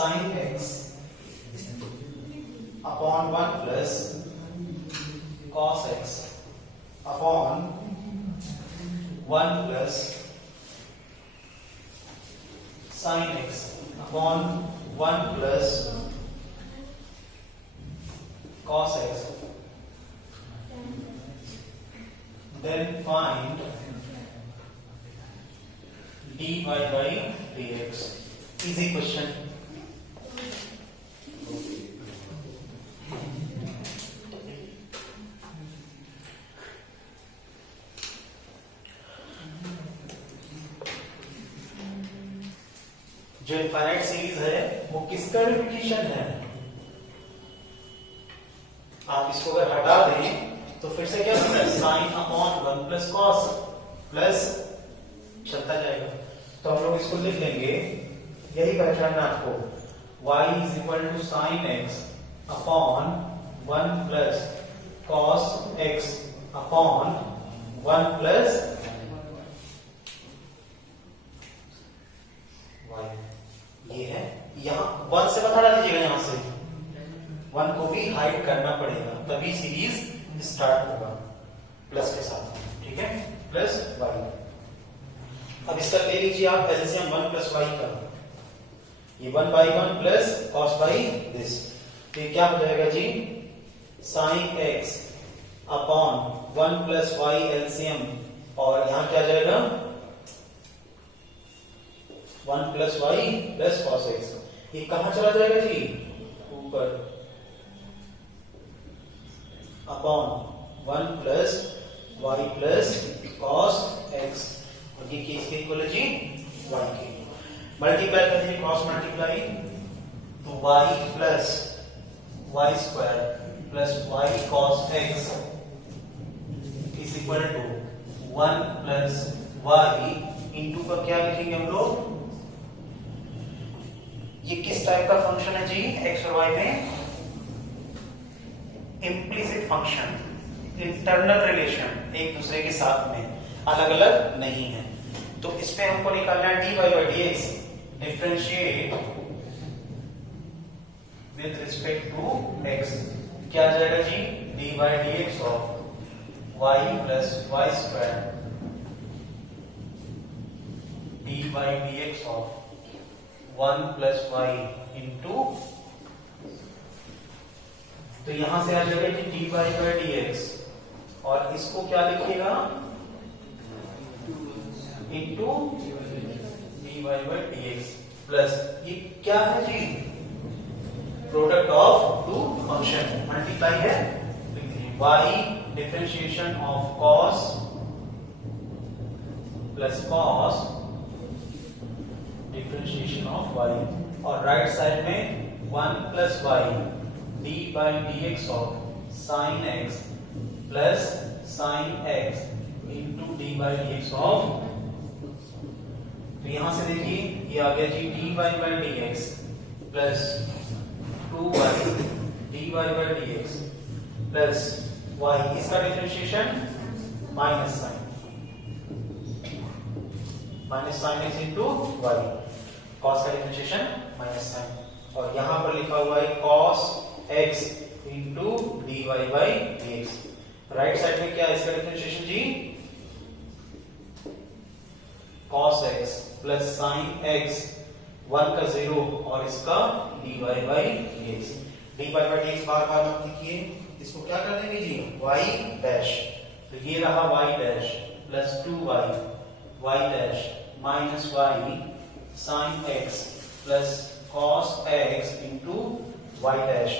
Sign x upon 1 plus cos x upon 1 plus sign x upon 1 plus cos x, then find dy by dx. Easy question. जो infinite series है वो किसका repetition है? आप इसको अगर हटा दें तो फिर से क्या बनता है? Sine upon 1 plus cos plus चलता जाएगा। तो हम लोग इसको लिख लेंगे, यही पहचानना आपको, y is equal to sine x upon 1 plus cos x upon 1 plus y। ये है, यहां 1 से मत हटा दीजिएगा, यहां से 1 को भी हाइड करना पड़ेगा, तभी सीरीज स्टार्ट होगा प्लस के साथ। ठीक है, प्लस वाई। अब इसका ले लीजिए आप एलसीएम 1 प्लस वाई का, ये 1 by 1 plus cos by this, तो ये क्या हो जाएगा जी? Sine x upon 1 plus y LCM, और यहां क्या जाएगा? 1 plus y plus cos x. ये कहां चला जाएगा जी? ऊपर, upon 1 plus y plus cos x, और ये किसके इक्वल है जी? वाई के। मल्टीप्लाई कर दीजिए, क्रॉस मल्टीप्लाई, तो y plus y square plus y cos x is equal to 1 plus y into का क्या लिखेंगे हम लोग? ये किस टाइप का फंक्शन है जी? एक्स और वाई में इम्प्लिसिट फंक्शन, इंटरनल रिलेशन, एक दूसरे के साथ में, अलग अलग नहीं है। तो इस पे हमको निकालना है dy by dx, differentiate with respect to x। क्या आ जाएगा जी? dy by dx of y plus y square dy by dx of 1 plus y into, तो यहां से आ जाएगा कि dy by dx, और इसको क्या लिखिएगा? Into dy by dx plus, ये क्या है जी? Product of two function, multiply है, y differentiation of cos plus cos differentiation of y, और राइट साइड में 1 plus y dy by dx of sin x plus sin x into dy by dx of, तो यहां से देखिए ये आ गया जी dy by dx plus 2y dy by dx plus y, इसका differentiation minus sine x into y, cos का differentiation minus sine, और यहां पर लिखा हुआ है cos x into dy by dx। Right side में क्या है इसका डिफरेंशिएशन जी? cos x plus sin x, 1 का 0 और इसका dy by dx। dy by dx बार बार मत लिखिए, इसको क्या कर देंगे जी? y डैश, तो ये रहा y dash plus 2y y dash minus y sin x plus cos x into y dash,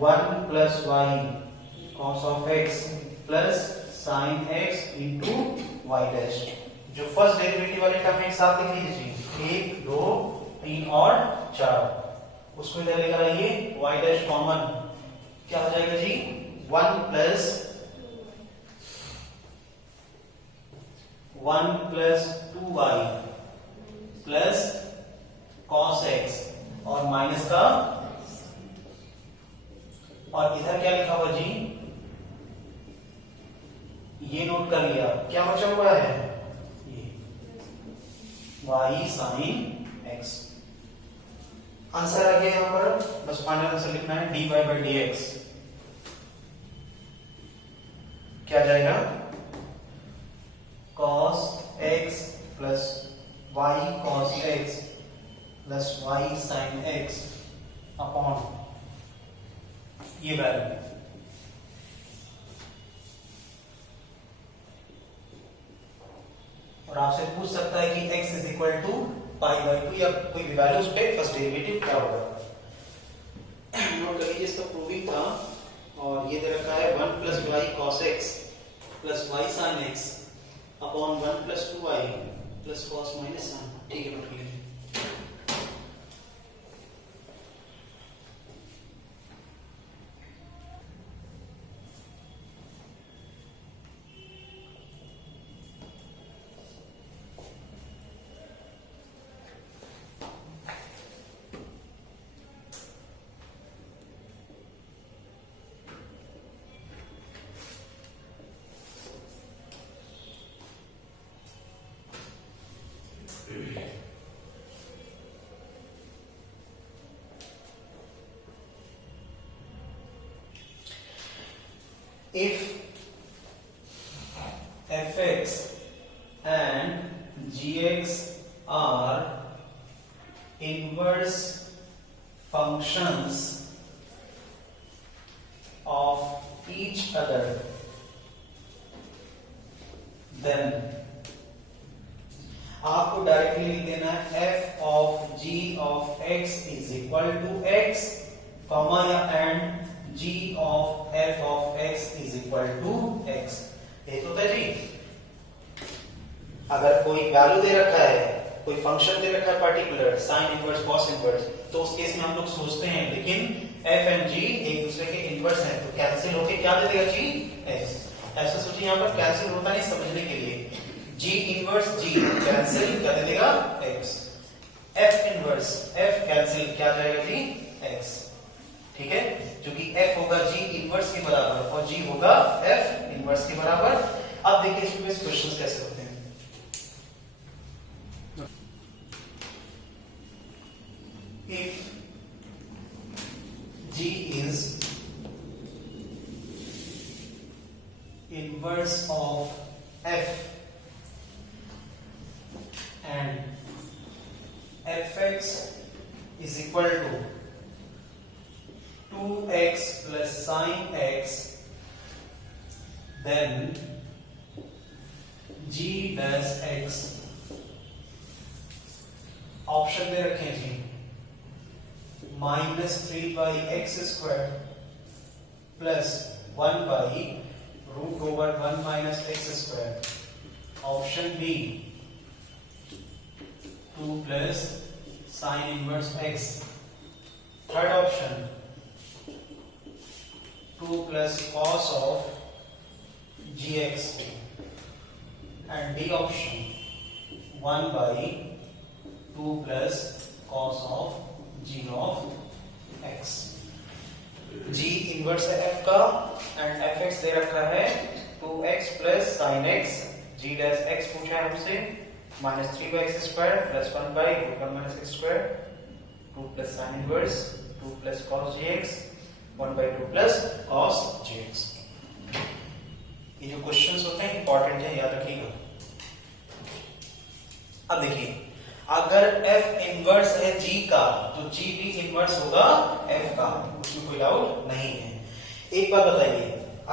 1 plus y cos of x plus sin x into y dash. जो फर्स्ट डेरिवेटिव वाले term एक साथ लिख लीजिए, 1 2 3 और 4, उसको इधर लेकर आइए, y डैश कॉमन, क्या हो जाएगा जी? 1 plus 2y plus cos x और माइनस का, और इधर क्या लिखा हुआ जी? ये नोट कर लिया, क्या बचा हुआ है? ये y sin x, आंसर आ गया यहाँ पर, बस फाइनल आंसर लिखना है dy by dx क्या जाएगा cos x plus y cos x plus y sin x upon ये वैल्यू। और आपसे पूछ सकता है कि x is equal to pi by 2 या कोई भी वैल्यू, उस पे फर्स्ट डेरिवेटिव क्या होगा। नोट कर लीजिए, इसका प्रूविंग था और ये दे रखा है 1 plus y cos x plus y sine x upon 1 plus 2y plus cos minus sine. ठीक है, नोट कर लीजिए। If fx and gx are inverse functions of each other, then आपको डायरेक्टली लिख देना है f of g of x is equal to x, comma या and g of f of x is equal to x। ये तो होता है जी, अगर कोई वैल्यू दे रखा है, कोई फंक्शन दे रखा है particular, sine inverse cos inverse, तो उस केस में हम लोग सोचते हैं, लेकिन f एंड g एक दूसरे के इनवर्स हैं, तो कैंसिल होके क्या दे देगा g x। ऐसा सोचिए, यहाँ पर कैंसिल होता नहीं, समझने के लिए g इनवर्स g कैंसिल क्या दे देगा x, f inverse f cancel क्या जाएगा जी x। ठीक है, क्योंकि f होगा g इनवर्स के बराबर और g होगा f इनवर्स के बराबर। अब देखिए इसमें क्वेश्चंस कैसे होते हैं। If g is inverse of f and fx is equal to 2x plus sin x, then g dash x, option दे रखे जी -3 by x square plus 1 by root over 1 minus x square, option B 2 plus sin inverse x, third option 2 plus cos of gx, and D option 1 by 2 plus cos of g of x। g inverse है f का and fx दे रखा है 2x plus sin x, g dash x पूछा है हमसे -3 by x square plus 1 by root 1 minus x square, 2 plus sin inverse 2 plus cos gx, 1 by 2 plus cos gx। ये जो questions होते हैं इंपॉर्टेंट है, याद रखिएगा। अब देखिए, अगर f इनवर्स है g का तो g भी इनवर्स होगा f का, उसमें कोई डाउट नहीं है। एक बात बताइए,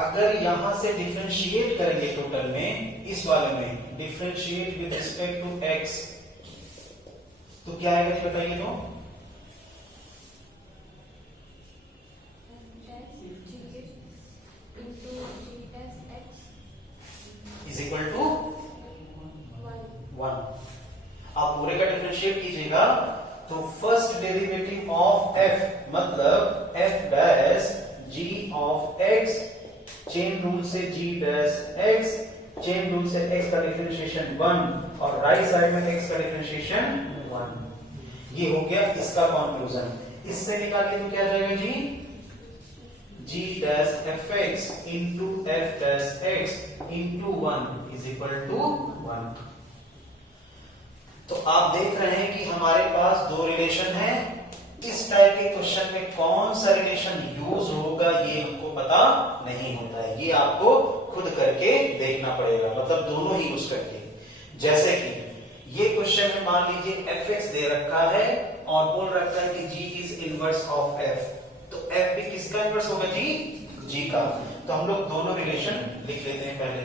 अगर यहां से डिफरेंशिएट करेंगे टोटल में, इस वाले में differentiate with respect to x, तो क्या आएगा बताइए तो इज इक्वल टू 1। आप पूरे का डिफरेंशिएट कीजिएगा तो फर्स्ट डेरिवेटिव ऑफ f मतलब f dash g of x, chain rule से g dash x, chain rule से x का डिफरेंशिएशन 1 और राइट साइड में x का डिफरेंशिएशन 1। ये हो गया इसका कंक्लूजन। इससे निकालिए तो क्या जाएगा जी, g dash fx into f dash x into 1 is equal to 1। तो आप देख रहे हैं कि हमारे पास दो रिलेशन हैं, इस टाइप के क्वेश्चन में कौन सा रिलेशन यूज होगा ये हमको पता नहीं होता है, ये आपको खुद करके देखना पड़ेगा, मतलब दोनों ही यूज करके। जैसे कि ये क्वेश्चन में मान लीजिए fx दे रखा है और बोल रखा है कि g is inverse of f, तो f भी किसका इनवर्स होगा जी? g का। तो हम लोग दोनों रिलेशन लिख लेते हैं पहले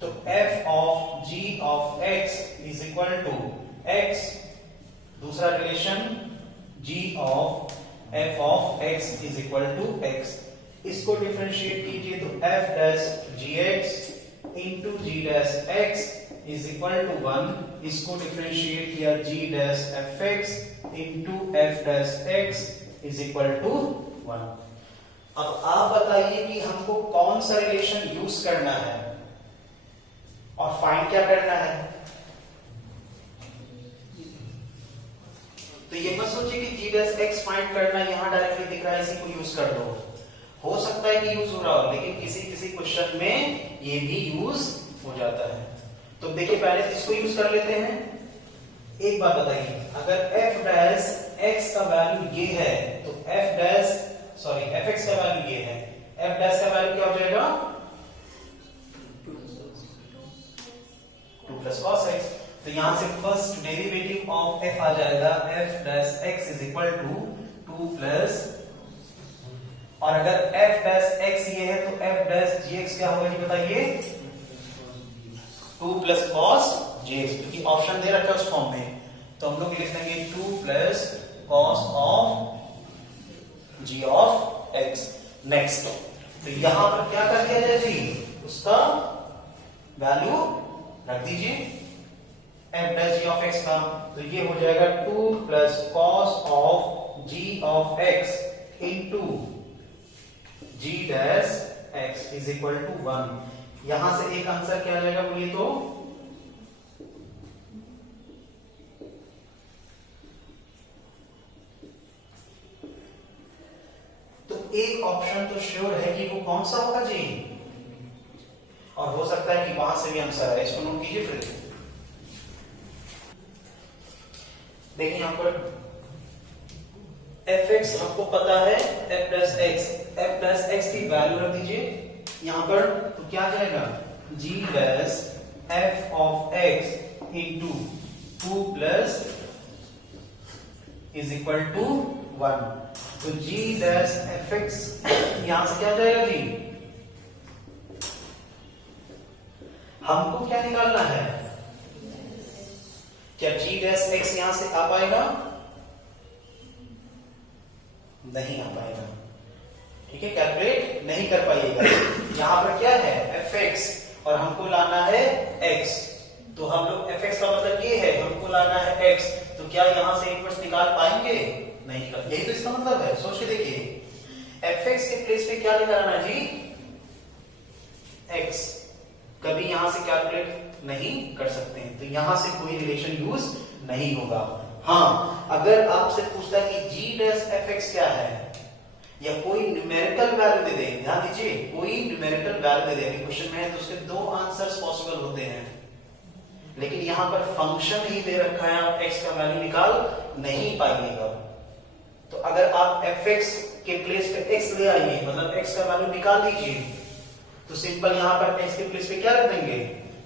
तो f of g of x is equal to x, दूसरा relation g of f of x is equal to x। इसको डिफरेंशिएट कीजिए तो f dash gx into g dash x is equal to 1। इसको डिफरेंशिएट किया g dash fx into f dash x is equal to 1। अब आप बताइए कि हमको कौन सा रिलेशन यूज करना है और फाइंड क्या करना है। तो ये मत सोचिए कि g डैश x फाइंड करना, यहां डायरेक्टली दिख रहा है इसी को यूज कर दो। हो सकता है कि यूज हो रहा हो, लेकिन किसी किसी क्वेश्चन में ये भी यूज हो जाता है। तो देखिए पहले इसको यूज कर लेते हैं। एक बात बताइए, अगर f डैश x का वैल्यू ये है तो fx का वैल्यू ये है, f डैश का वैल्यू क्या हो जाएगा? 2 प्लस cos x। तो यहां से फर्स्ट डेरिवेटिव ऑफ f आ जाएगा f dash x is equal to 2 plus, और अगर f डैश x ये है तो f डैश gx क्या होगा जी बताइए? 2 प्लस cos gx, क्योंकि ऑप्शन दे रखा है उस फॉर्म में, तो हम लोग लिख देंगे 2 plus cos of g of x। Next, तो यहां पर क्या कर दिया जाए जी? उसका वैल्यू रख दीजिए f dash g of x का, तो ये हो जाएगा 2 plus cos of g of x into g dash x is equal to 1। यहां से एक आंसर क्या आ जाएगा बोलिए तो एक ऑप्शन तो श्योर है कि वो कौन सा होगा जी, और हो सकता है कि वहां से भी आंसर आए, इसको नोट कीजिए। फिर देखिए यहां पर fx हमको पता है f प्लस x की वैल्यू रख दीजिए यहां पर, तो क्या आ जाएगा? g dash f of x into 2 plus is equal to 1। तो g डैश fx यहां से क्या आ जाएगा जी? हमको क्या निकालना है? क्या g डैश x यहां से आ पाएगा? नहीं आ पाएगा, ठीक है, कैलकुलेट नहीं कर पाइएगा। यहां पर क्या है? fx और हमको लाना है x, तो हम लोग fx का मतलब ये है हमको लाना है x, तो क्या यहां से इनवर्स निकाल पाएंगे? नहीं कर, यही तो इसका मतलब है। सोच के देखिए, fx के प्लेस पे क्या निकालना है जी? x। कभी यहां से कैलकुलेट नहीं कर सकते हैं, तो यहां से कोई रिलेशन यूज नहीं होगा। हाँ, अगर आपसे पूछता है कि g डैश fx क्या है, या कोई न्यूमेरिकल वैल्यू दे दे, ध्यान दीजिए, कोई न्यूमेरिकल वैल्यू दे दे क्वेश्चन में है, तो उसके दो आंसर्स पॉसिबल होते हैं, लेकिन यहां पर फंक्शन ही दे रखा है, आप x का वैल्यू निकाल नहीं पाइएगा। तो अगर आप fx के प्लेस पे x ले आइए, मतलब x का वैल्यू निकाल लीजिए, तो सिंपल यहां पर x के प्लेस पे क्या रख देंगे?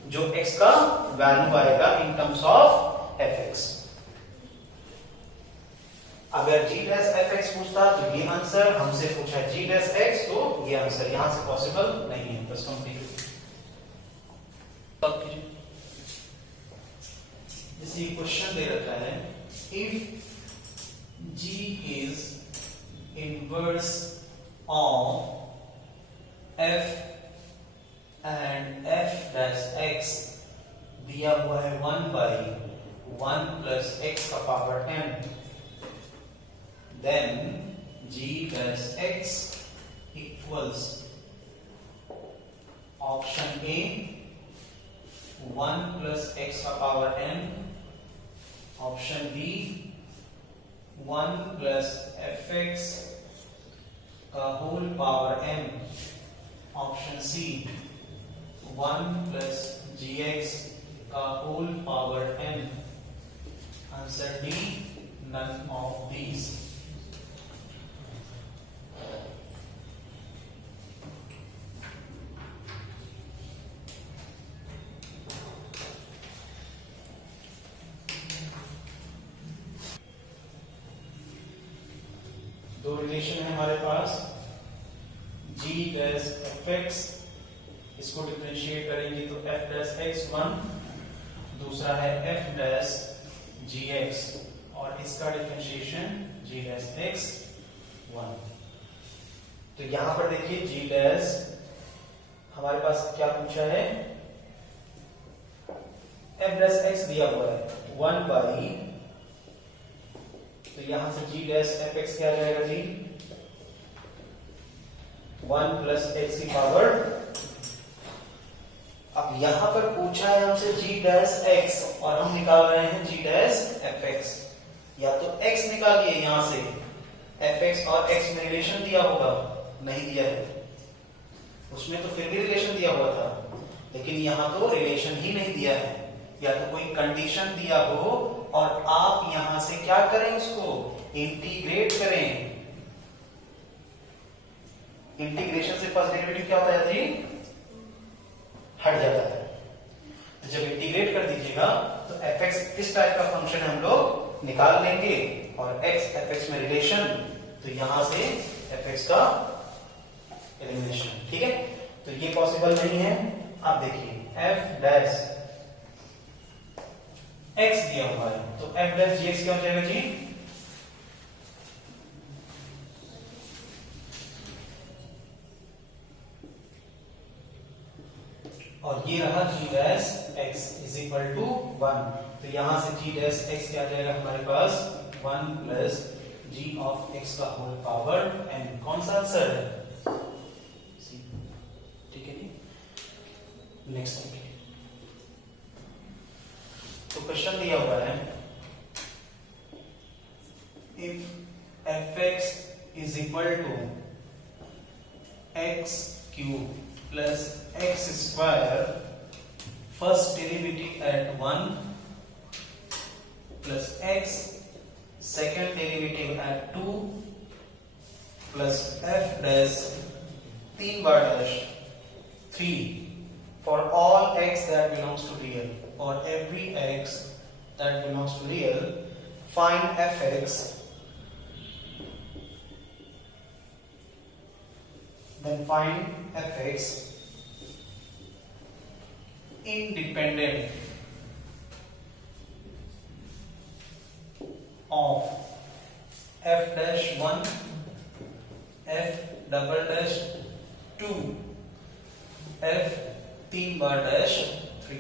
जो x का वैल्यू आएगा इन टर्म्स ऑफ fx। अगर g डैश fx पूछता तो ये आंसर, हमसे पूछा g डैश x तो ये आंसर, यहां से पॉसिबल नहीं है। बस कंप्लीट। जैसे ये क्वेश्चन दे रखा है, if g is inverse of f and f dash x दिया हुआ है 1/1 प्लस x का power n, then g dash x equals option A 1 plus x का power n, option B 1 plus fx का whole power n, option C 1 plus gx का whole power n, answer D none of these। दो relation है हमारे पास, g dash fx, इसको differentiate करेंगे तो f डैश x 1, दूसरा है f डैश gx और इसका डिफरेंशिएशन g डैश x 1। तो यहां पर देखिए g डैश हमारे पास क्या पूछा है, f डैश x दिया हुआ है 1 बाई, तो यहां से g डैश fx क्या आ जाएगा जी, 1 प्लस x की पावर। अब यहां पर पूछा है हमसे g डैश x और हम निकाल रहे हैं g डैश fx। या तो x निकालिए यहां से, fx और x में रिलेशन दिया होगा, नहीं दिया है, उसमें तो फिर भी रिलेशन दिया हुआ था, लेकिन यहां तो रिलेशन ही नहीं दिया है। या तो कोई कंडीशन दिया हो और आप यहां से क्या करें, उसको इंटीग्रेट करें। इंटीग्रेशन से फर्स्ट डेरिवेटिव क्या होता है जी, हट जाता है। तो जब इंटीग्रेट कर दीजिएगा तो fx इस टाइप का फंक्शन हम लोग निकाल लेंगे और x fx में रिलेशन, तो यहां से fx का एलिमिनेशन। ठीक है, तो ये पॉसिबल नहीं है। आप देखिए f डैश x दिया हुआ है, तो f डैश gx क्या हो जाएगा जी, और ये रहा g dash x is equal to 1। तो यहां से g डैश x क्या आ जाएगा हमारे पास, 1 प्लस g ऑफ x का होल पावर n। कौन सा आंसर है, ठीक है जी। नेक्स्ट देखिए, तो क्वेश्चन दिया हुआ है, if fx is equal to x cube plus x square, first derivative at 1 plus x second derivative at 2 plus f dash 3 बार dash 3 for all x that belongs to real, or every x that belongs to real, find fx, then find fx independent of f dash 1, f double dash 2, f 3 बार dash 3।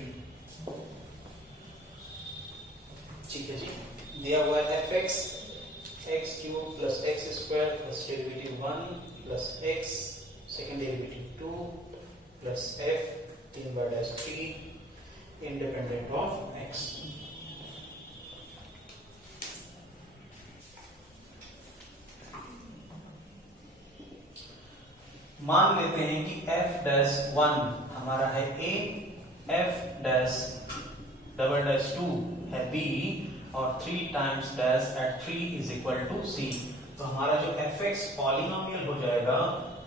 ठीक है जी, दिया हुआ है fx x cube plus x square plus derivative 1 plus x second derivative 2 plus f 3 बार dash 3 independent of x। मान लेते हैं कि f डैश 1 हमारा है a, f dash double dash 2 है b और 3 times dash at 3 is equal to c। तो हमारा जो fx पॉलिनोमियल हो जाएगा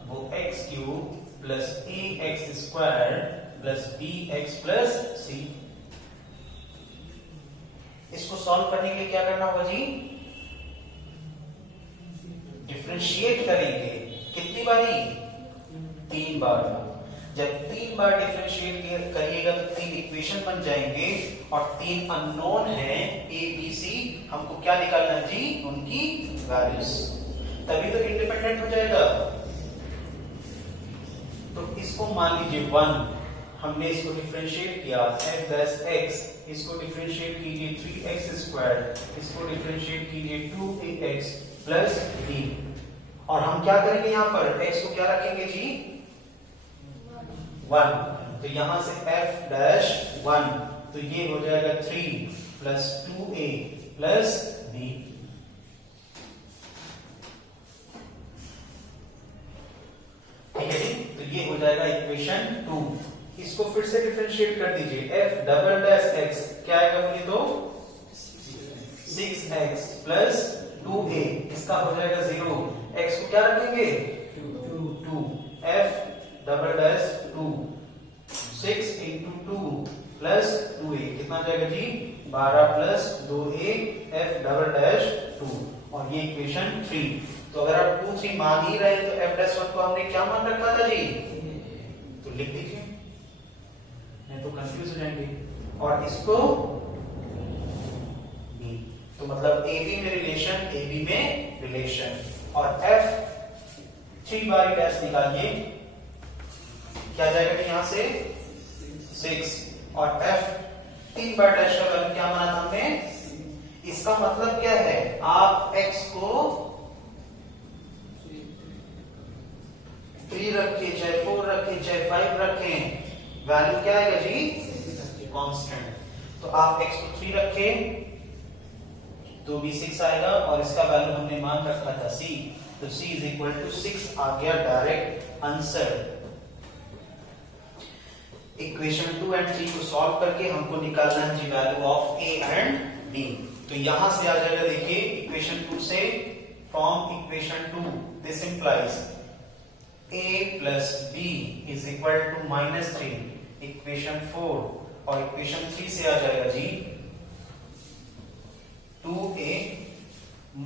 वो x cube plus ax square plus bx plus c। इसको सॉल्व करने के लिए क्या करना होगा जी, डिफरेंशिएट करेंगे। कितनी बारी, 3 बार। जब 3 बार डिफरेंशिएट करिएगा तो 3 इक्वेशन बन जाएंगे और 3 अननोन है a b c, हमको क्या निकालना है जी, उनकी वैल्यूज, तभी तो इंडिपेंडेंट हो जाएगा। तो इसको मान लीजिए 1, हमने इसको डिफरेंशिएट किया f डैश x, इसको डिफरेंशिएट कीजिए 3x स्क्वायर, इसको डिफरेंशिएट कीजिए 2ax प्लस b, और हम क्या करेंगे, यहां पर x को क्या रखेंगे जी, 1। तो यहां से f डैश 1, तो ये हो जाएगा 3 प्लस 2a प्लस b। ठीक है जी, तो ये हो जाएगा इक्वेशन 2। इसको फिर से डिफरेंशिएट कर दीजिए, f डबल डैश x क्या आएगा बोलिए तो 6x प्लस 2a, इसका हो जाएगा 0, x को क्या रखेंगे 2, f double dash 2, 6 into 2 plus 2a, कितना जाएगा जी 12 plus 2a f double dash 2, और ये इक्वेशन 3। तो अगर आप 2 3 मान ही रहे तो f'1 को हमने क्या मान रखा था जी, तो लिख दीजिए, नहीं तो कंफ्यूज हो जाएंगे। और इसको b, तो मतलब ab में रिलेशन, ab में रिलेशन, और f 3 बाई डैश निकालिए, क्या जाएगा यहां से 6, और f 3 बाई डैश का वैल्यू क्या माना था हमने, इसका मतलब क्या है, आप x को 3 रखिए, चाहे 4 रखिए, चाहे 5 रखें, वैल्यू क्या आएगा जी, कांस्टेंट। तो आप x को 3 रखें तो भी 6 आएगा, और इसका वैल्यू हमने मान रखा था c, तो c इज इक्वल टू 6 आ गया डायरेक्ट आंसर। इक्वेशन 2 एंड 3 को सॉल्व करके हमको निकालना है जी value of a and b। तो यहां से आ जाएगा, देखिए इक्वेशन 2 से, from equation 2 this implies a plus b is equal to -3, equation 4, और इक्वेशन 3 से आ जाएगा जी 2a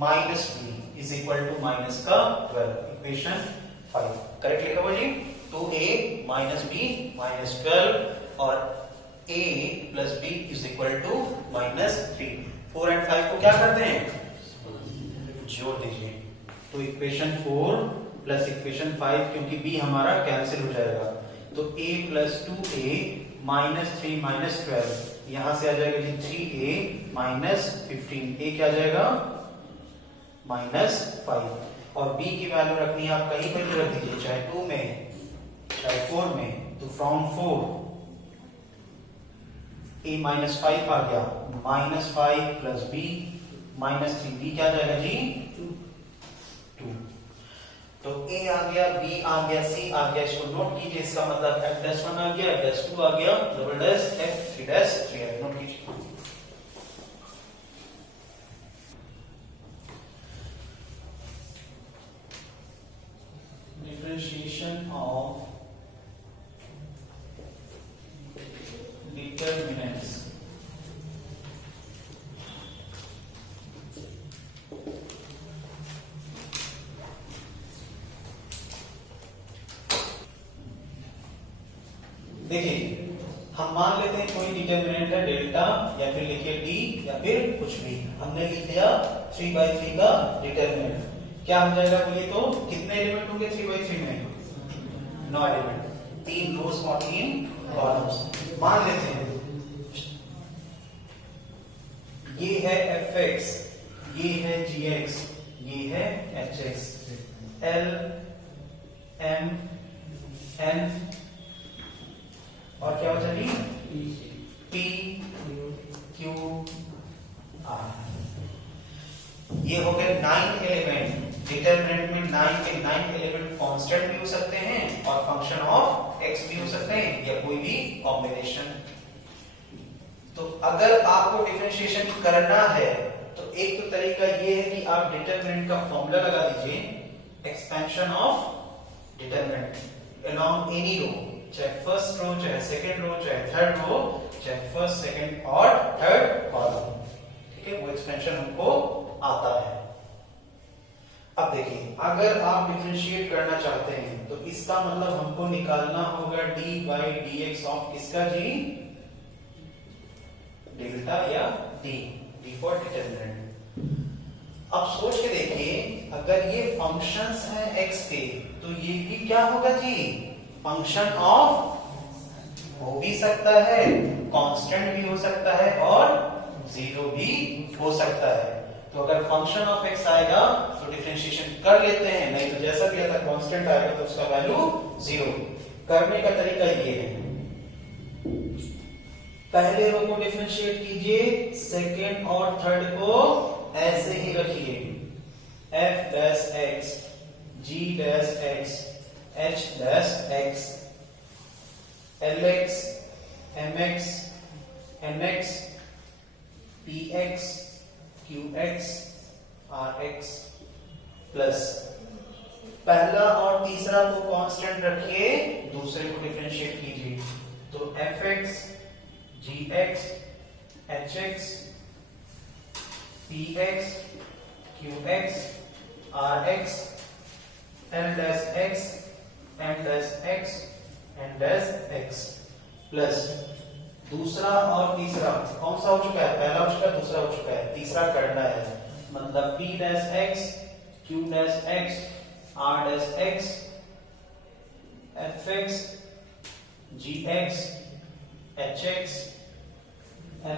minus b is equal to -12, equation 5 correct लिखा हुआ जी, 2a माइनस b माइनस 12 और a plus b is equal to -3। 4 and 5 को क्या करते हैं, जोड़ दीजिए, तो इक्वेशन 4 प्लस इक्वेशन 5, क्योंकि b हमारा कैंसिल हो जाएगा, तो a plus 2a minus 3 minus 12, यहां से आ जाएगा जी 3a माइनस 15, a क्या आ जाएगा -5, और b की वैल्यू रखनी है आप कहीं पर भी रख दीजिए, चाहे 2 में चाहे 4 में, तो फ्रॉम 4 a माइनस 5 आ गया, -5 प्लस b माइनस 3, b क्या जाएगा जी 2, तो a आ गया, b आ गया, c आ गया, इसको नोट कीजिए, इसका मतलब f'1 आ गया, f'2 आ गया, डबल डैश f3'3 नोट कीजिए। डिफरेंशिएशन ऑफ determinants देखिए, हम मान लेते हैं कोई डिटर्मिनेंट है डेल्टा, या फिर लिखिए डी, या फिर कुछ भी, हमने लिख दिया 3/3 का डिटर्मिनेंट, क्या हो जाएगा बोलिए तो, कितने एलिमेंट होंगे 3/3 में, 9 एलिमेंट, 3 रोज और 3 कॉलम्स। मान लेते हैं ये है fx, ये है gx, ये है hx, l m n और क्या हो जाएगी p q r, ये हो गए 9 एलिमेंट। डिटरमिनेंट में 9 के 9 एलिमेंट कांस्टेंट भी हो सकते हैं और फंक्शन ऑफ x भी हो सकते हैं, या कोई भी कॉम्बिनेशन। तो अगर आपको डिफरेंशिएशन करना है तो एक तो तरीका ये है कि आप डिटरमिनेंट का फॉर्मूला लगा दीजिए, expansion of determinant along any row, चाहे फर्स्ट रो, चाहे सेकंड रो, चाहे थर्ड रो, चाहे फर्स्ट सेकंड और थर्ड कॉलम, ठीक है, वो एक्सपेंशन हमको आता है। अब देखिए, अगर आप डिफरेंशिएट करना चाहते हैं तो इसका मतलब हमको निकालना होगा dy dx ऑफ किसका जी, डेल्टा या d फॉर डिटरमिनेंट। अब सोच के देखिए, अगर ये फंक्शंस हैं x के, तो ये भी क्या होगा जी, फंक्शन ऑफ हो भी सकता है, कांस्टेंट भी हो सकता है, और जीरो भी हो सकता है। तो अगर फंक्शन ऑफ x आएगा तो डिफरेंशिएशन कर लेते हैं, नहीं तो जैसा भी आता कांस्टेंट आएगा तो उसका वैल्यू 0। करने का तरीका ये है, पहले रो को डिफरेंशिएट कीजिए, सेकंड और थर्ड को ऐसे ही रखिए, f dash x, g dash x, h dash x, lx, mx, nx, px, qx, rx plus पहला और तीसरा को कांस्टेंट रखिए, दूसरे को डिफरेंशिएट कीजिए, तो fx, gx, hx, px, QX RX L dash X M dash X N dash X plus दूसरा और तीसरा कौन सा हो चुका है? पहला हो चुका है, दूसरा हो चुका है, तीसरा करना है। मतलब P dash X Q dash X R dash X Fx Gx Hx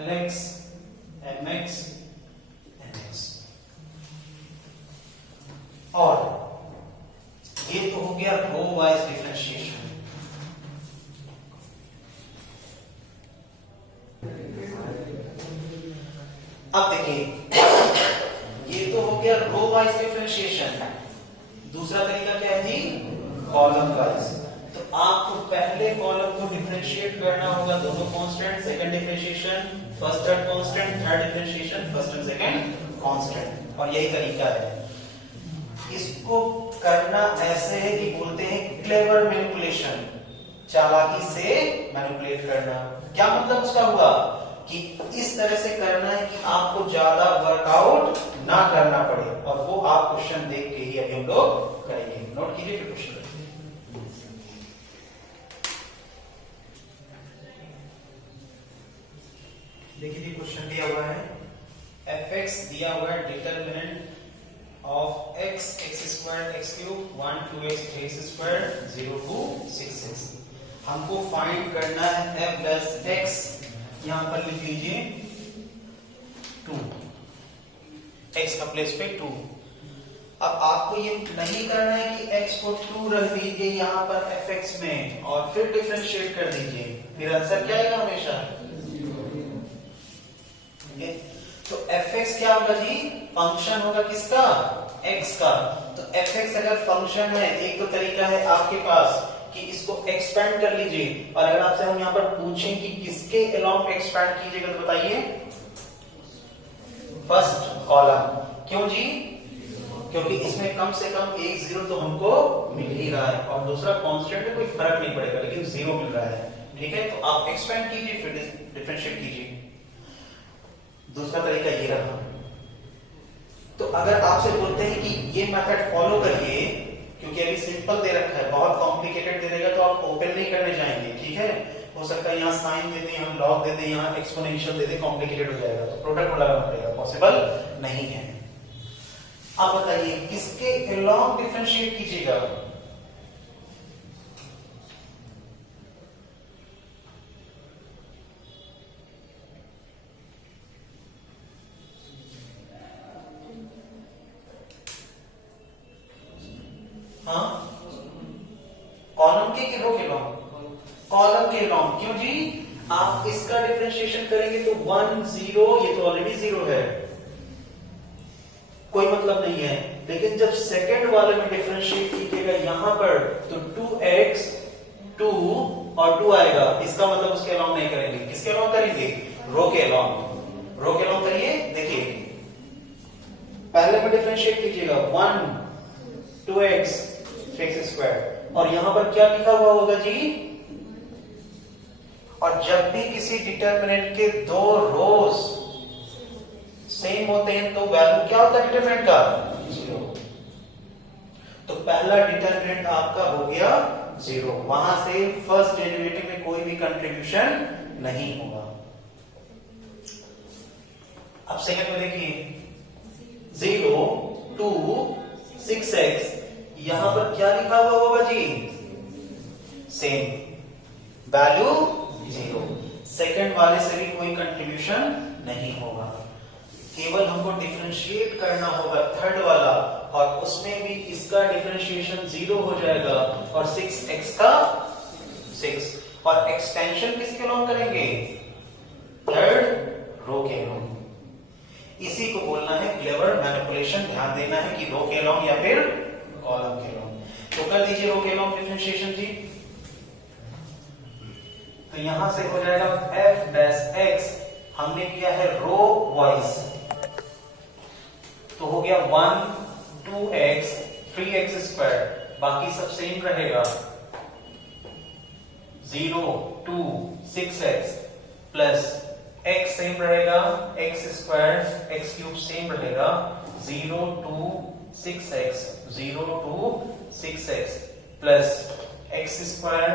Lx Mx Nx। और ये तो हो गया रो वाइज डिफरेंशिएशन। अब देखिए ये तो हो गया रो वाइज डिफरेंशिएशन। दूसरा तरीका क्या है जी? Column wise. तो आपको पहले कॉलम को डिफरेंशिएट करना होगा, दोनों constant, second differentiation first third constant, third differentiation first and second constant. और यही तरीका है। इसको करना ऐसे है कि बोलते हैं क्लेवर मैनिपुलेशन, चालाकी से मैनिपुलेट करना। क्या मतलब उसका हुआ कि इस तरह से करना है कि आपको ज्यादा वर्कआउट ना करना पड़े, और वो आप क्वेश्चन देख के ही अभी हम लोग करेंगे। नोट कीजिए क्वेश्चन। देखिए क्वेश्चन दिया हुआ है, fx दिया हुआ है determinant of x x square x cube 1 2x 3x square 0 2 6 6। हमको फाइंड करना है f प्लस x, यहां पर लिख लीजिए 2, x का प्लेस पे 2। अब आपको ये नहीं करना है कि x को 2 रख दीजिए यहां पर fx में और फिर डिफरेंशिएट कर दीजिए, फिर आंसर क्या आएगा? हमेशा तो fx क्या होगा जी? फंक्शन होगा किसका? x का। तो fx अगर फंक्शन है, एक तो तरीका है आपके पास कि इसको एक्सपेंड कर लीजिए। और अगर आपसे हम यहाँ पर पूछें कि किसके अलोंग एक्सपेंड कीजिएगा तो बताइए फर्स्ट कॉलम। क्यों जी? क्योंकि इसमें कम से कम एक जीरो तो हमको मिल ही रहा है, और दूसरा कांस्टेंट में कोई फर्क नहीं पड़ेगा, लेकिन जीरो मिल रहा है। ठीक है, तो आप एक्सपेंड कीजिए फिर डिफरेंशिएट कीजिए। दूसरा तरीका ये रहा। तो अगर आपसे बोलते हैं कि ये मेथड फॉलो करिए, क्योंकि अभी सिंपल दे रखा है, बहुत कॉम्प्लिकेटेड दे देगा तो आप ओपन नहीं करने जाएंगे। ठीक है, हो सकता है यहाँ साइन दे दें, यहाँ लॉग दे दें, यहाँ एक्सपोनेंशियल दे दें, कॉम्प्लिकेटेड हो जाएगा, तो प्रोडक्ट में लगाना पड़ेगा, पॉसिबल नहीं है। आप बताइए किसके अलोंग डिफरेंशिएट कीजिएगा? हाँ, कॉलम के रो के लॉन्ग? कॉलम के लॉन्ग। क्यों जी? आप इसका डिफरेंशिएशन करेंगे तो 1 0, ये तो ऑलरेडी 0 है, कोई मतलब नहीं है। लेकिन जब सेकंड वाले में डिफरेंशिएट कीजिएगा यहां पर, तो 2x 2 और 2 आएगा, इसका मतलब उसके अलाउंग नहीं करेंगे। किसके अलाउंग करेंगे? रो के अलाउंग। रो के अलाउंग करिए। देखिए पहले में डिफरेंशिएट कीजिएगा 1 2x 3x स्क्वायर, और यहां पर क्या लिखा हुआ होगा जी? और जब भी किसी डिटरमिनेंट के दो रोज सेम होते हैं तो वैल्यू क्या होता है डिटरमिनेंट का? 0। तो पहला डिटरमिनेंट आपका हो गया 0, वहां से फर्स्ट डेरिवेटिव में कोई भी कंट्रीब्यूशन नहीं होगा। अब सेकंड में देखिए 0 2 6x, यहां पर क्या लिखा हुआ होगा जी? Same value 0। सेकंड वाले से भी कोई कंट्रीब्यूशन नहीं होगा, केवल हमको डिफरेंशिएट करना होगा थर्ड वाला, और उसमें भी इसका डिफरेंशिएशन 0 हो जाएगा, और 6x का 6, और एक्सटेंशन किसके अलोंग करेंगे? थर्ड रो के अलोंग। इसी को बोलना है क्लेवर मैनिपुलेशन। ध्यान देना है कि रो के अलोंग या फिर कॉलम के अलोंग। तो कर दीजिए रो के अलोंग डिफरेंशिएशन जी। तो यहां से हो जाएगा f डैश x, हमने किया है रो वाइज, तो हो गया 1 2x 3x स्क्वायर, बाकी सब सेम रहेगा 0 2 6x प्लस x सेम रहेगा, x square x cube same रहेगा, 0 to 6x 0 to 6x plus x square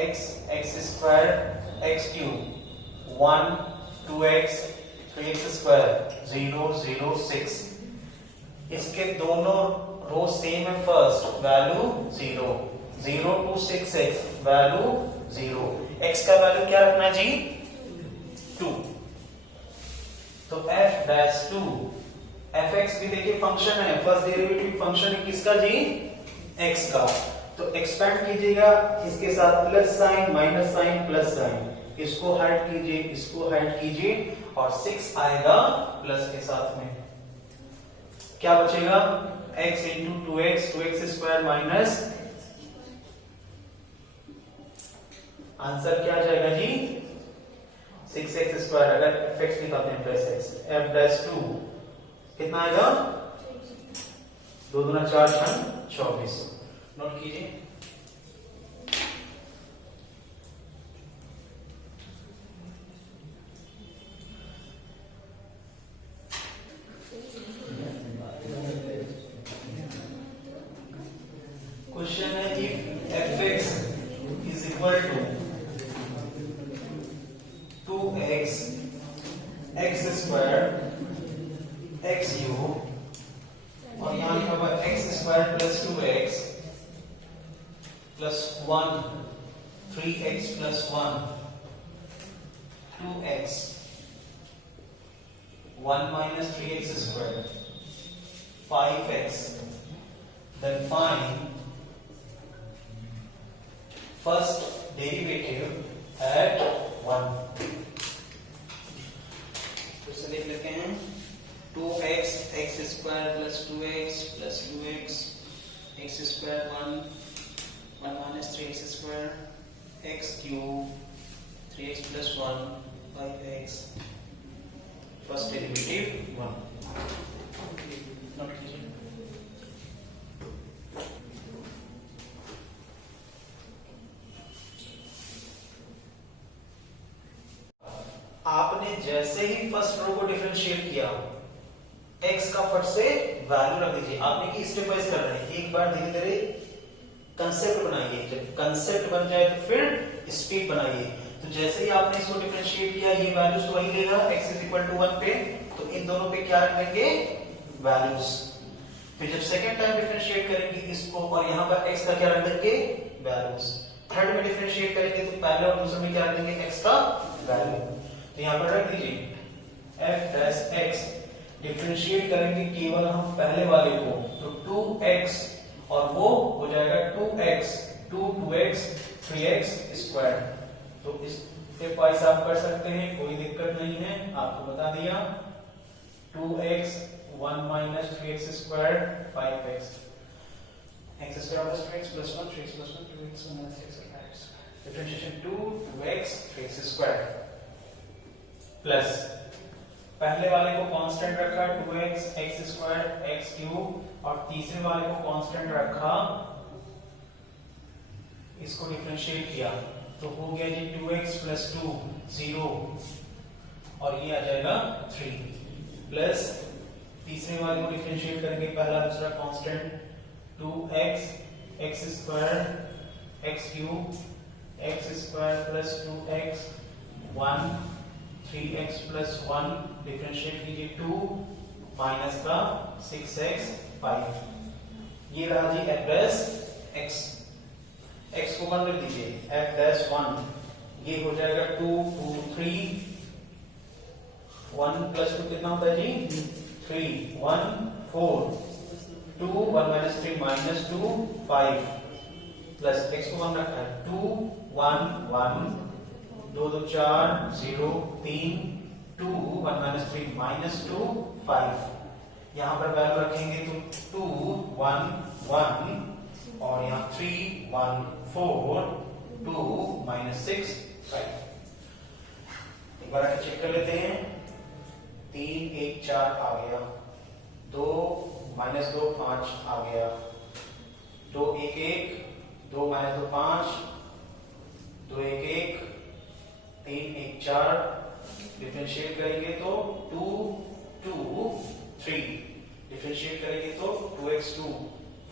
x square x cube 1 2x 3x square 0 0 6। इसके दोनों रो सेम है, first value 0 0 to 6x value 0, x का value क्या रखना है जी 2। तो f डैश 2 fx भी देखिए फंक्शन है, फर्स्ट डेरिवेटिव फंक्शन है किसका जी x का। तो एक्सपेंड कीजिएगा इसके साथ plus sign minus sign plus sign, इसको हाइड कीजिए इसको हाइड कीजिए और 6 आएगा प्लस के साथ में, क्या बचेगा x into 2x square minus, answer क्या आ जाएगा जी 6x स्क्वायर। अगर fx निकालते हैं प्लस x f डैश 2 कितना आएगा 2 दूना 4 6 24। नोट कीजिए क्वेश्चन है if fx is equal to 2x x square x cube और यहां लिखा हुआ x square plus 2x plus 1 3x plus 1 2x 1 minus 3x squared 5x, then find first derivative at 1। तो इसे लिख लेते हैं 2x x square plus 2x plus 2x x square 1 minus 3x square x cube 3x plus 1 5x, first derivative 1। Note कीजिए आपने जैसे ही first row को differentiate किया x का फट से वैल्यू रख दीजिए। आपने की स्टेप वाइज कर रहे हैं, एक बार धीरे धीरे कंसेप्ट बनाइए, जब कंसेप्ट बन जाए तो फिर स्पीड बनाइए। तो जैसे ही आपने इसको डिफरेंशिएट किया ये वैल्यूज तो वही लेगा x इज इक्वल टू 1 पे, तो इन दोनों पे क्या रख देंगे वैल्यूज। फिर जब सेकंड टाइम डिफरेंशिएट करेंगे इसको और यहां पर x का क्या रख देंगे वैल्यूज। थर्ड में डिफरेंशिएट करेंगे तो पहले और दूसरे में क्या रख देंगे x का वैल्यू। तो यहां पर रख दीजिए f डैश x, डिफरेंशिएट करेंगे केवल हम पहले वाले को, तो 2x और वो हो जाएगा 2x 2x 3x स्क्वायर। तो इस स्टेप वाइज आप कर सकते हैं, कोई दिक्कत नहीं है, आपको बता दिया 2x 1 minus 3x square 5x x square plus 2x plus 1 3x plus 1 2x minus x square differentiation 2x 3x square plus पहले वाले को कांस्टेंट रखा 2x x square x cube और तीसरे वाले को कांस्टेंट रखा, इसको डिफरेंशिएट किया तो हो गया जी 2x plus 2 0 और ये आ जाएगा 3 प्लस तीसरे वाले को डिफरेंशिएट करेंगे पहला दूसरा constant 2x x square x cube x square plus 2x 1 3x plus 1 differentiate कीजिए 2 माइनस का 6x 5, ये रहा जी f डैश x। x को 1 लिख दीजिए f डैश 1, ये हो जाएगा 2 2 3 1 प्लस 2 कितना होता है जी 3 1 4 2 1 माइनस 3 माइनस 2 5 प्लस x को 1 रखा है 2 1 1 2 2 4 0 3 2 1 माइनस 3 माइनस 2 5, यहां पर वैल्यू रखेंगे तो 2 1 1 और यहां 3 1 4 2 माइनस 6 5। एक बार चेक कर लेते हैं, 3 1 4 आ गया, 2 माइनस 2 5 आ गया, 2 1 1 2 माइनस 2 5 2 1 1 3 1 4, डिफरेंशिएट करेंगे तो 2 2 3, डिफरेंशिएट करेंगे तो 2x2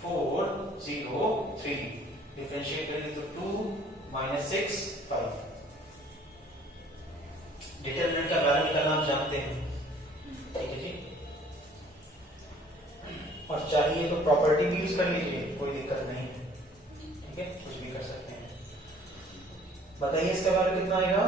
4 0 3, डिफरेंशिएट करेंगे तो 2 -6 5। डिटरमिनेंट का वैल्यू निकालना आप जानते हैं, ठीक है जी। और चाहिए तो प्रॉपर्टी भी यूज कर लीजिए, कोई दिक्कत नहीं है, ठीक है, कुछ भी कर सकते हैं। बताइए इसका वैल्यू कितना आएगा?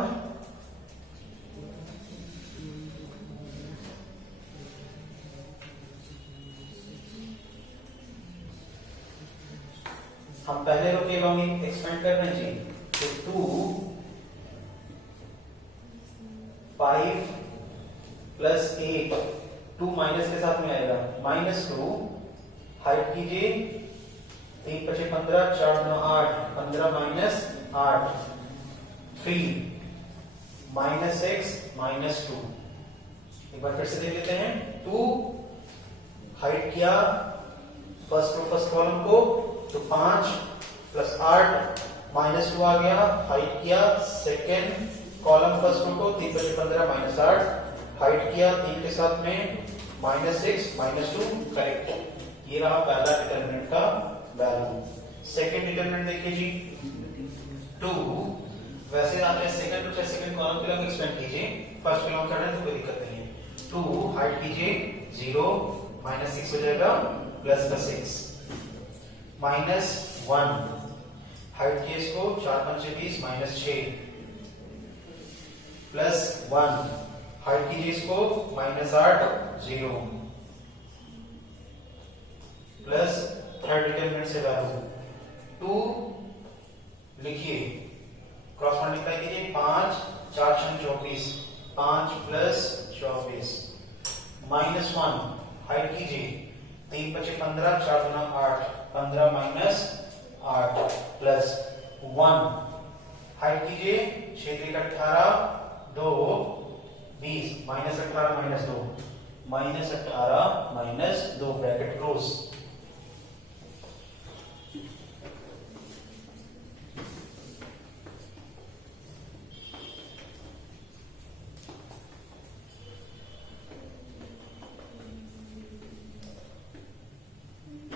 हम पहले रो के लॉन्ग एक्सपेंड कर रहे हैं जी, तो 2 5 प्लस 8, 2 माइनस के साथ में आएगा -2, हाइट कीजिए 3 × 5 15, 4 9 8, 15 - 8, 3 -6 -2। एक बार फिर से देख लेते हैं। 2 हाइट किया फर्स्ट कॉलम को, तो 5 + 8 -2 आ गया, हाइट किया सेकेंड कॉलम फर्स्ट रो को, 3 × 15 -8, हाइट किया 3 के साथ में -6 -2, करेक्ट। ये रहा पहला डिटरमिनेंट का वैल्यू। सेकंड डिटरमिनेंट देखिए जी, 2, वैसे आप चाहे सेकंड कॉलम के लिए एक्सपेंड कीजिए, फर्स्ट कॉलम कर रहे हैं तो कोई दिक्कत नहीं है। 2 हाइट कीजिए 0 -6 हो जाएगा, +6 -1, हाइट किए इसको 4 × 5 20 -6, +1, हाइट कीजिए इसको -8 0, प्लस थर्ड डिटरमिनेंट से वैल्यू 2 लिखिए, क्रॉस मल्टीप्लाई कीजिए, 5 4 × 24, 5 + 24, -1, हाइट कीजिए 3 × 5 15, 4 × 8, 15 - 8, +1, हाइट कीजिए 6 × 3 = 18, 2 20, -18 -2, -18 -2, ब्रैकेट क्लोज।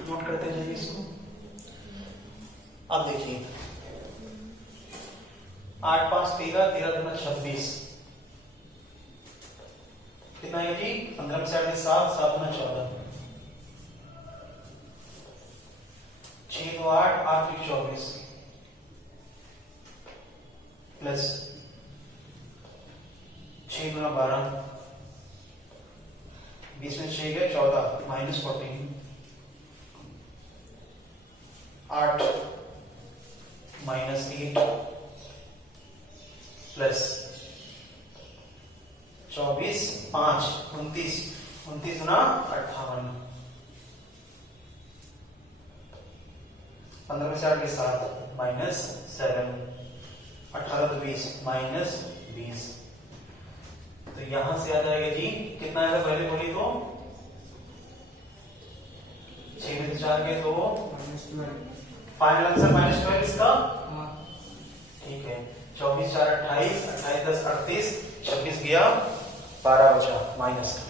नोट करते जाइए इसको। अब देखिए 8 5 13, 13 दूना 26, कितना है जी? 15 में से 7, 7 दूना 14, 6 2 8, 8 3 24, प्लस 6 दूना 12, 20 में 6 गए 14, -14, 8 -8, प्लस 24 5 29, 29 गुना 58, 15 में से 8 के 7, -7, 18 तो 20, -20। तो यहां से आ जाएगा जी, कितना आएगा पहले बोली तो 6 में से 4 के तो फाइनल आंसर -12 इसका, ठीक है। 24 4 28, 28 10 38, 26 गया 12 बचा माइनस का।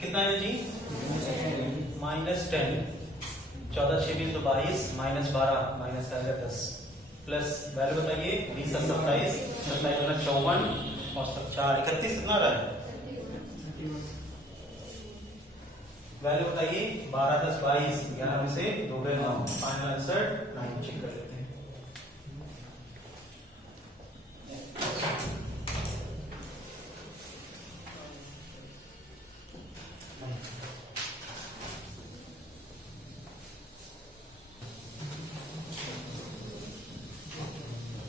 कितना है जी? -10, 14 6 20 तो 22, -12 -10, प्लस वैल्यू बताइए 20 27, 27 54 और 4 31, कितना रहा है वैल्यू बताइए? 12 10 22, 11 में से 2 गए 9, फाइनल आंसर 9। चेक कर लेते हैं।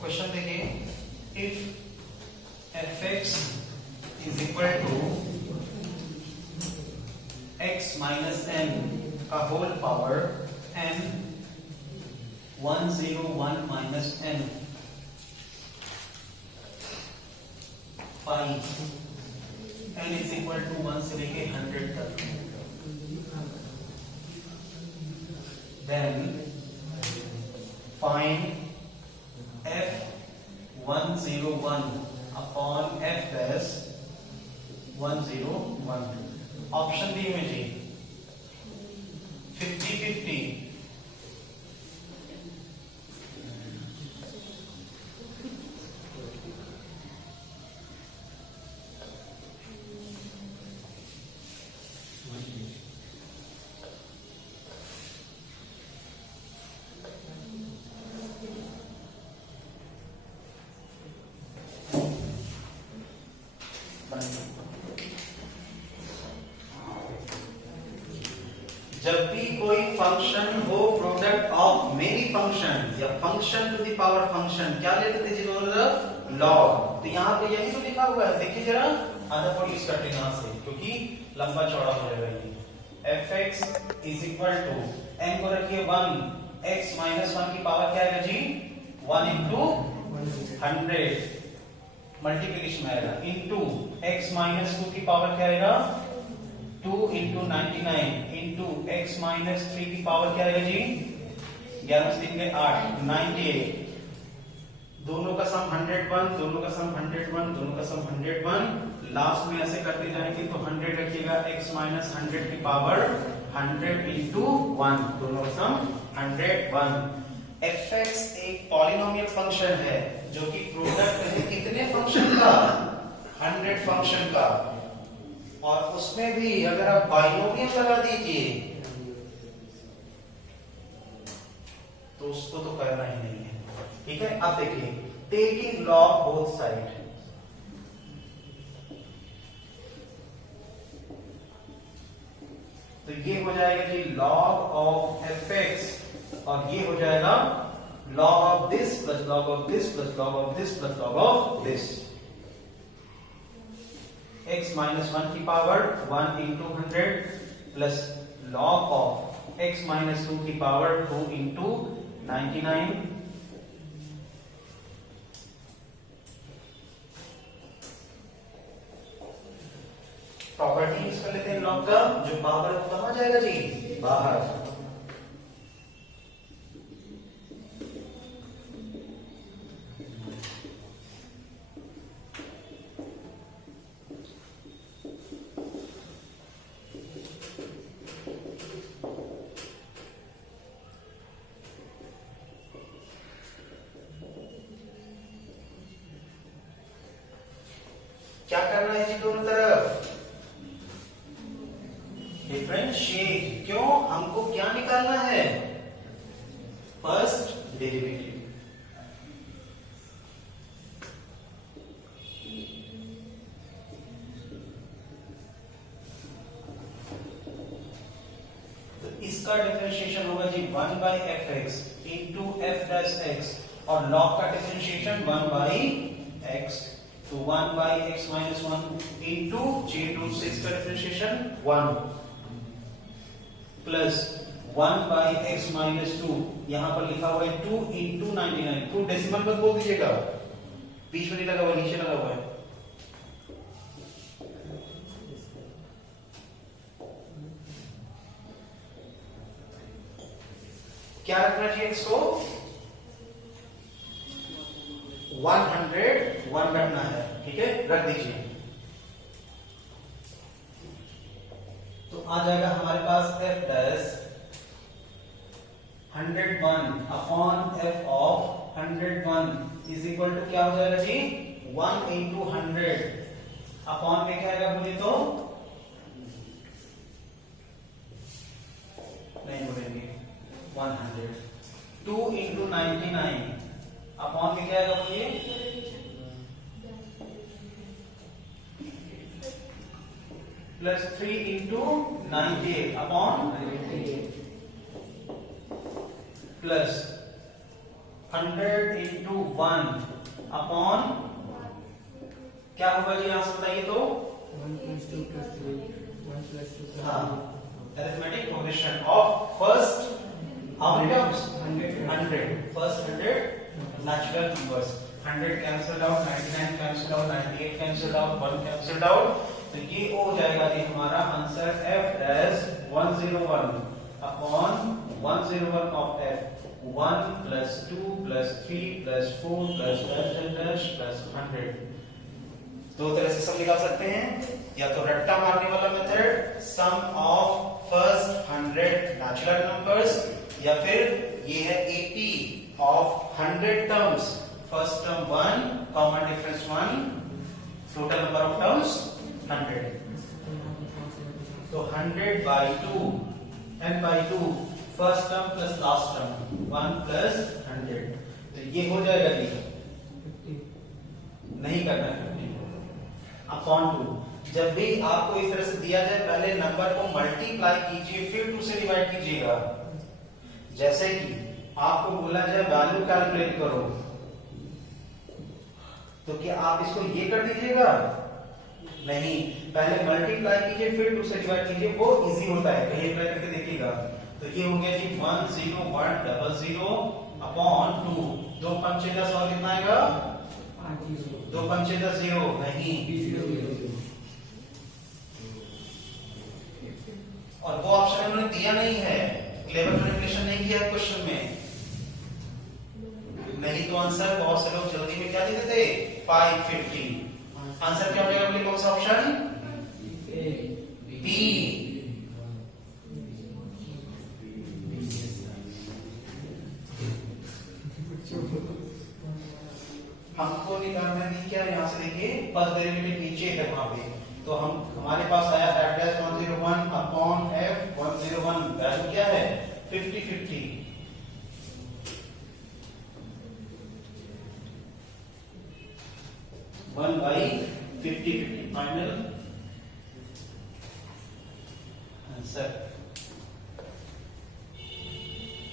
क्वेश्चन देखिए, if fx is equal to x minus n का whole power n 101 minus n 5 n is equal to 1 से लेके 100 तक, then find f101 upon f dash 101। Option दी में जी 50-50, जब भी कोई फंक्शन हो प्रोडक्ट ऑफ मेनी फंक्शन या function to the power function, क्या लेते थे जी दोनों, लॉग। तो यहाँ पे यही तो लिखा हुआ है, देखिए जरा, आधा पॉइंट इस कटे यहाँ से क्योंकि लंबा चौड़ा हो जाएगा ये। fx is equal to n को रखिए 1, x माइनस 1 की पावर क्या आएगा जी, 1 इंटू 100 मल्टीप्लीकेशन में आएगा, इंटू x माइनस 2 की पावर क्या आएगा, 2 इंटू 99 इंटू x माइनस 3 की पावर क्या आएगा जी, 11 से 3 के 8, 98। दोनों का सम 101, दोनों का सम 101, दोनों का सम 101। लास्ट में ऐसे करते जाएंगे तो 100 रखिएगा, x माइनस 100 की पावर 100 इंटू 1, दोनों का सम 101। fx एक पॉलिनोमियल फंक्शन है जो कि प्रोडक्ट है कितने फंक्शन का, 100 फंक्शन का, और उसमें भी अगर आप बाइनोमियल लगा दीजिए तो उसको तो करना ही नहीं है, ठीक है। अब देखिए, टेकिंग लॉग बोथ साइड, तो ये हो जाएगा जी लॉग ऑफ fx, और ये हो जाएगा log of this plus log of this plus log of this plus log of this। x minus 1 की power 1 into 100 plus log of x minus 2 की पावर 2 into 99 प्रॉपर्टी यूज कर लेते हैं log का, जो पावर कहां जाएगा जी, बाहर। क्या करना है जी, दोनों तरफ डिफरेंशिएट। क्यों, हमको क्या निकालना है, फर्स्ट डेरिवेटिव। तो इसका डिफरेंशिएशन होगा जी 1 by f x into f dash x, और लॉग का डिफरेंशिएशन 1 बाई एक्स, तो 1 by x minus 1 into j root से इसका differentiation 1 plus 1 by x minus 2, यहां पर लिखा हुआ है 2 इंटू 99, 2 डेसिमल पर बोल दीजिएगा, बीच में नहीं लगा हुआ, नीचे लगा हुआ है। क्या रखना चाहिए x को, 101 रखना है, ठीक है, रख दीजिए। तो आ जाएगा हमारे पास f dash 101 upon f of 101 is equal to क्या हो जाएगा जी, 1 इंटू 100 अपॉन में क्या आएगा बोलिए तो, नहीं बोलेंगे 100, 2 इंटू 99 अपॉन में क्या आएगा बोलिए, plus 3 into 98 upon plus 100 into 1 upon क्या होगा जी, यहां से बताइए तो, 1 plus 2 plus 3 1 plus 2 हाँ, arithmetic progression of first how many terms, 100, first 100 natural numbers, 100 cancelled out, 99 cancelled out, 98 cancelled out, 1 cancelled out, तो ये हो जाएगा जी हमारा answer f dash 101 upon 101 of f 1 plus 2 plus 3 plus 4 plus dash plus 100। दो तरह से सम निकाल सकते हैं, या तो रट्टा मारने वाला method sum of first 100 natural numbers, या फिर ये है AP of 100 terms, first term 1 common difference 1, total number of terms 100। तो 100 by 2 n by 2 first term plus last term 1 plus 100, तो ये हो जाएगा जी, नहीं करना है अपॉन 2। जब भी आपको इस तरह से दिया जाए पहले नंबर को मल्टीप्लाई कीजिए फिर 2 से डिवाइड कीजिएगा। जैसे कि आपको बोला जाए वैल्यू कैलकुलेट करो, तो क्या आप इसको ये कर दीजिएगा? नहीं, पहले मल्टीप्लाई कीजिए फिर 2 से डिवाइड कीजिए, वो इजी होता है। कहीं अप्लाई करके देखिएगा। तो ये हो गया जी 10100 अपॉन 2, 2 पंचे 10 और कितना आएगा? 2 पंचे 10 0 नहीं, और वो ऑप्शन उन्होंने दिया नहीं है, क्लेवर मैनिपुलेशन नहीं किया है क्वेश्चन में। नहीं तो आंसर बहुत से लोग जल्दी में क्या देते थे 550। आंसर क्या हो जाएगा? बोलिए कौन सा ऑप्शन? बी। हमको निकालना है क्या? यहाँ से देखिए फर्स्ट डेरिवेटिव नीचे है वहां पे, तो हमारे पास आया f dash 101 upon f 101, value क्या है 50-50। 1/50-50 फाइनल आंसर।